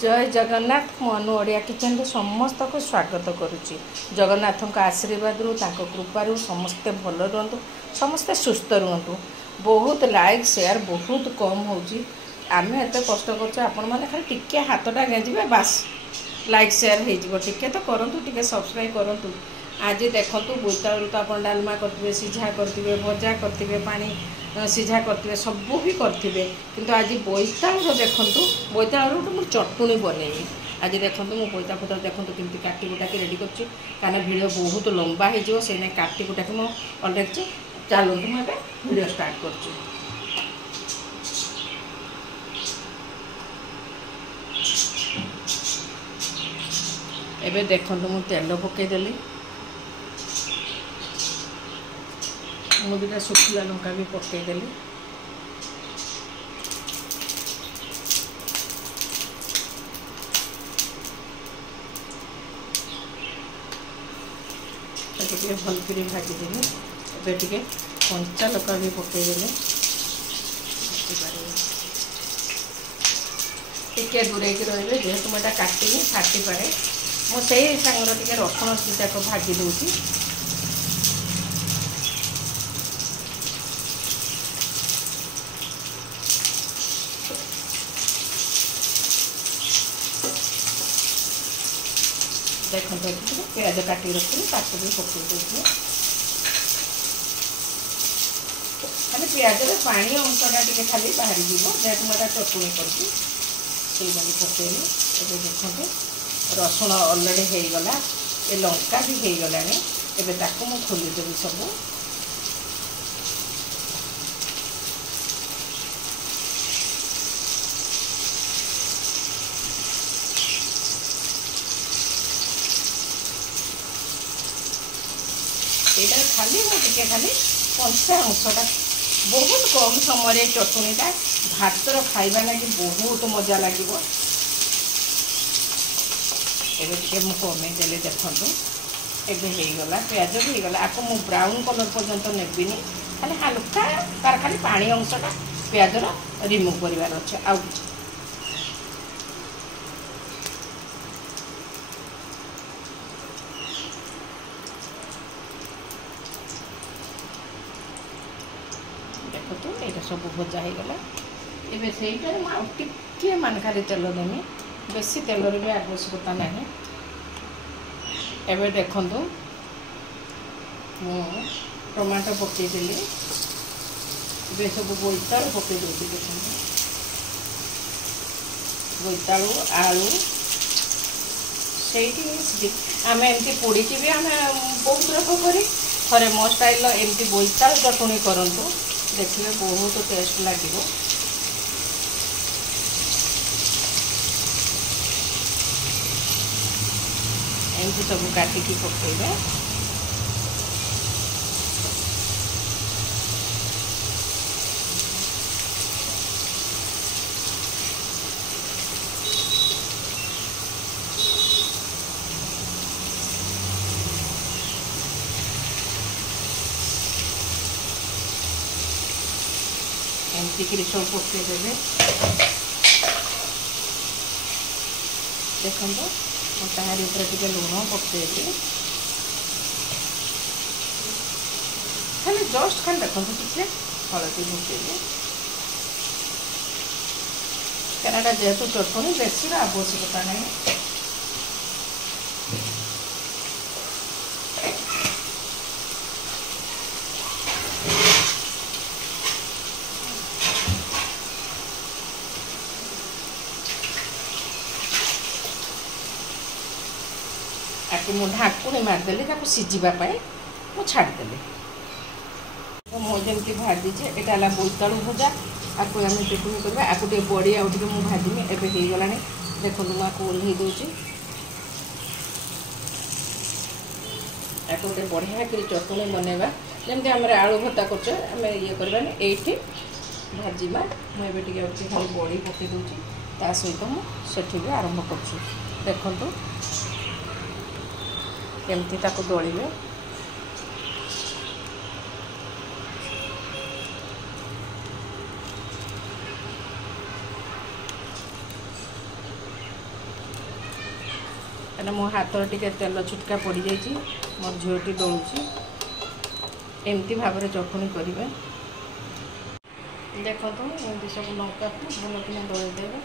जय जगन्नाथ मु अनु ओडिया किचन रे समस्त को स्वागत करुच्ची। जगन्नाथ आशीर्वाद कृपार समस्ते भल रुहतु, समस्ते सुस्थ रुहतु। बहुत लाइक शेयर बहुत कम होची। आमे एते कष्ट करछे, आपण माने खाली टिके हाथटा गेंजिबे बास लाइक शेयर हे जिवो। टिके तो करंतु, टिके सब्सक्राइब करंतु। आज देखंतु बोईताळु तो आपण डालमा करथिबे, सिझा करथिबे, भजा करथिबे, पानी सिझा करथिबे, सबु भी करथिबे। किंतु आज बोईताळु देखंतु, बोईताळु मु चटुनी बनेइबी। आज देखंतु मु बोईता पत्र देखंतु केमती काटी गुटा के रेडी करछि, काना वीडियो बहुत लंबा हे जिवो, सेने काटी गुटा के मु अलरेडी चालंतु मते वीडियो स्टार्ट करछि। एबे देखंतु मु तेल पके देली, मु दुटा सुखिला लंका भी पके देली। टे भल कर भाजीदेली। एबे टिके कंचा लंका भी पके देले, टिके दूरे की रहिबे। जेहेतु मैं काटिनी फाटी पारे, मुझे सांगर टिके रसुण दुटाक भाजी दूसरी। देखो प्याज काटी रखी ताको भी पकई देती। खाली प्याज पानी अंशटा टे खाली बाहरी जीव, जेहेतु मैं चटुणी करके पकईली। ए देखते रसुण अलरेडी हो गला, ये लंका भी हो गला। एबे ताको मु खोलीदेवी सब। यहाँ खाली मुझे खाली कंचा अंशटा बहुत कम समय चटुनीटा भातर खाइबा लगी बहुत मजा लगे। एबे टिके मु कमे देले देखंतु। एबे हे गला, प्याज भी हे गला। आपको मु ब्राउन कलर पर्यंत नेबिनी, खाली हल्का तार खाली पानी अंशटा प्याजर रिमूव करिवार अछि। आउ देखो ये सब भजा हो गला। एबे सेइटारे मु टिके मान खाली तेल देमी, बेसी तेल भी आवश्यकता नहीं। एबे देखंतु मु टमाटो पकईदेली। ए सब बोईताळु पकई दूसरी। देखते बोईताळु आलू से आम एमती पोड़ी भी आम बहुत रक कर थे मो स्टाइल एमती बोईताळु चटुणी करंतु, देखिए बहुत टेस्ट लगे। एमती सब काटिकी पकईबे। एमती कर सब पकईदेवे। देखो तार ऊपर टे लुण पकईली, खाली जस्ट खाली देखो टे हलदी पकईली। क्या जेहेतु चटुणी बेसी आवश्यकता नहीं। आके मु ढाकुणी मारदेली, सीझापी मु छाड़देली। मुझे भाजीचे यहाँ बोईताळु भजा। आपको आम चटुणी करवा, आपको बड़ी आगे मुझे भाजमी। एबे हो गला। देखो मुझे ओल्है दूसरी। आपको गोटे बढ़िया कर चटुणी बनवा, जमी आम आलू भत्ता करें ये करवानी। ये भाजमा मुझे खाली बड़ी पकई दूसरी, ता सहित मुझे भी आरंभ कर। देखु केमती ताको दलिबे। कहीं मो हाथ टे तेल छुटका पड़ जाइए मोर झीलटी डोलुची एमती भाव में चटणी करेंगे। देखो एमती सब लंका को भल कि दलदेवे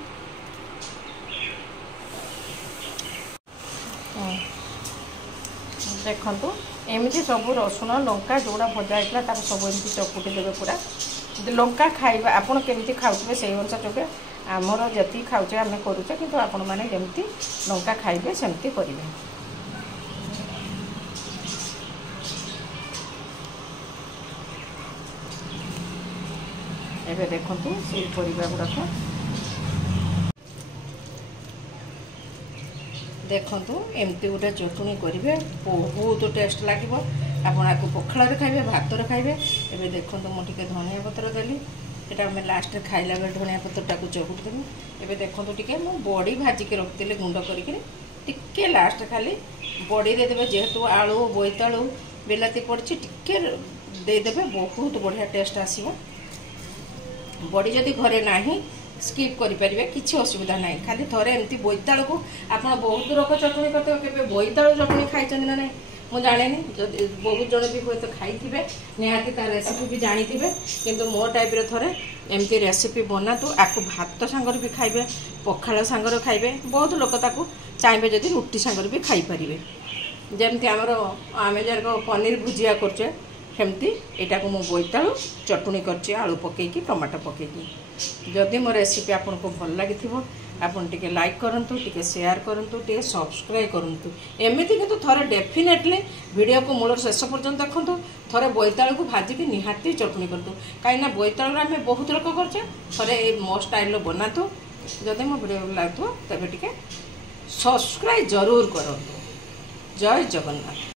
देखु एमती सब रसुण लंका जोड़ा भजा होता सब एमती चकुटी देवे पूरा लंका खाइबा आपन केमती खाउबे से अनुसार चोके आमर जति खाऊे आम करुचे कि आपण मैंने जमती लंका खाइबे सेमती करेंगे। एबे देखंतु से परिबा गुड़ाक देखंतु एमती गोटे चटणी करेंगे बहुत टेस्ट लगे आपण आपको पखाड़ खाइबे भात खाइबे। एबे देखंतु मुझे धनिया पत्र देली एटा आम लास्ट खाइला बेले धनिया पत्रटा को चकुट देवी। एबे देखंतु टिके मु बड़ी भाजिक रखिले गुंड करके लास्ट खाली बड़ी देदेवे जेहेतु आलू बोईतालू बिलाती पड़ी टिके देदेवे बहुत बढ़िया टेस्ट आसीबो। बड़ी जदि घरे नाही स्किप करें किसी असुविधा ना खाली थोड़े एमती बोईतालू को आप बहुत लोग चटणी करते बोईतालू चटणी खाई ना ना मुझे जाने बहुत जन भी हूँ तो खाई निहाती तार रेसिपी भी जानी किंतु मो टाइप थे एमती रेसिपी बनातु आपको भात सांगर भी खाइबे पखाड़ सांगर खाइबे बहुत लोग चाहिए जदि रुटी सांगर भी खाई पारे जमती आमर आम जर पनीर भुजिया करचे सेमती यहाँ को मुझे बोईतालू चटणी कर आलू पकईकी टमाटो पकईकी। जदि मो रेसिपी आपन को भल लगी आपन टिके लाइक करंतु टिके शेयर करंतु टिके सब्सक्राइब करंतु एमिति किंतु थोड़े डेफिनेटली वीडियो को मूल शेष पर्यंत देखंतु थोड़े बोईतालू को भाजिकी निहाती चटणी करतु कहीं बोईतालू आम बहुत लोग करचे थोड़े मो स्टाइल बनातु जदि मो वीडियो लगुव तेज टिके सब्सक्राइब जरूर करंतु। जय जगन्नाथ।